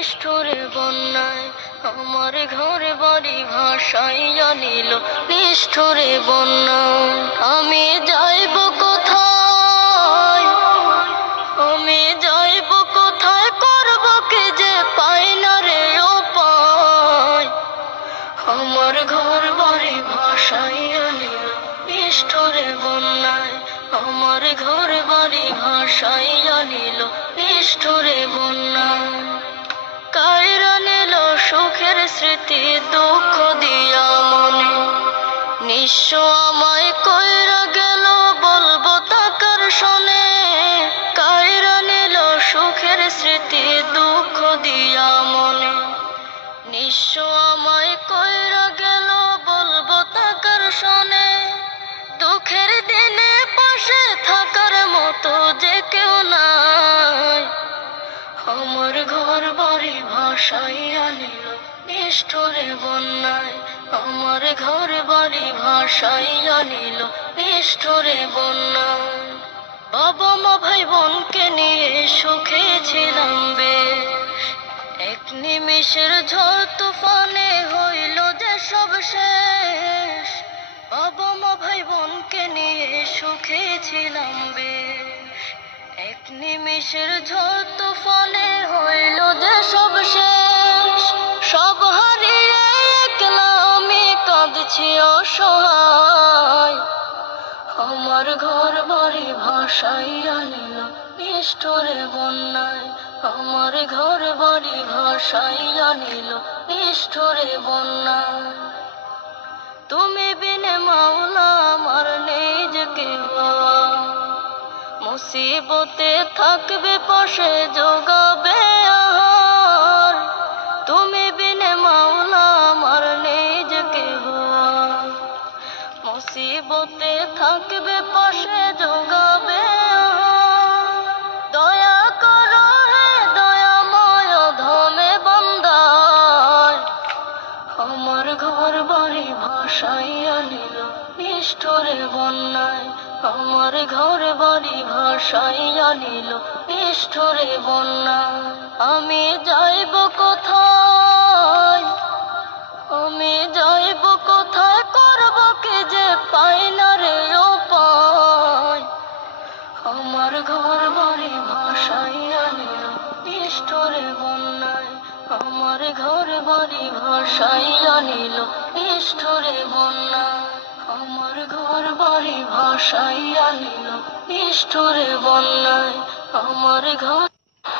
নিষ্ঠুরে বন্যায় আমার ঘর বাড়ি ভাসাইয়া নিল নিষ্ঠুরে বন্যায়। আমি যাইব কোথায়, আমি যাইব কোথায়, করব কি যে পাই না রে উপায়। আমার ঘর বাড়ি ভাসাইয়া নিল নিষ্ঠুরে বন্যায়, আমার ঘর বাড়ি ভাসাইয়া নিল নিষ্ঠুরে বন্যায়। কাইরা নিল সুখের স্মৃতি দুঃখ দিয়া মনে, নিঃস্ব আমায় কইরা গেল বলবো তাকার শোনে। কাইরা নিল সুখের স্মৃতি দুঃখ দিয়া মনে, নিঃস্ব আমায় কইরা গেল বলবো তাকার শোনে। দুঃখের দিনে পাশে থাকার মতো যে কেউ নাই, আমার ঘর বাড়ি ভাসাইয়া নিল নিষ্ঠুরে বন্যায়, আমার ঘর বাড়ি ভাসাইয়া নিল নিষ্ঠুরে বন্যায়। বাবা মা ভাই বোনকে নিয়ে সুখে ছিলাম বেশ, এক নিমিষের ঝড় তুফানে হইল যে সব শেষ। বাবা মা ভাই বোনকে নিয়ে সুখে ছিলাম বেশ, এক নিমিষের ঝড় তুফানে হইল যে সব শেষ। সব হারিয়ে একলা আমি কাঁদছি অসহায়, আমার ঘর বাড়ি ভাসাইয়া নিল নিষ্ঠুরে বন্যায়, আমার ঘর বাড়ি ভাসাইয়া নিল নিষ্ঠুরে বন্যায়। তুমি বিনে মাওলা আমার নেই যে কেহ, মুসিবতে থাকবে পাশে যোগাবে আহার। তুমি বিনে মাওলা আমার নেই যে কেহ, মুসিবতে থাকবে পাশে যোগাবে আহার। দয়া করো হে দয়াময় ধমে বান্দায়, আমার ঘর বাড়ি ভাসাইয়া নিল নিষ্ঠুরে বন্যায়, আমার ঘর বাড়ি ভাসাইয়া নিল নিষ্ঠুরে বন্যায়। আমি যাইব কোথায়, আমি যাইব কোথায়, করব কি যে পাই না রে উপায়। আমার ঘর বাড়ি ভাসাইয়া নিল নিষ্ঠুরে বন্যায়, আমার ঘর বাড়ি ভাসাইয়া নিল নিষ্ঠুরে বন্যায়, আমার ঘর বাড়ি ভাসাইয়া নিল নিষ্ঠুরে বন্যায়, আমার ঘর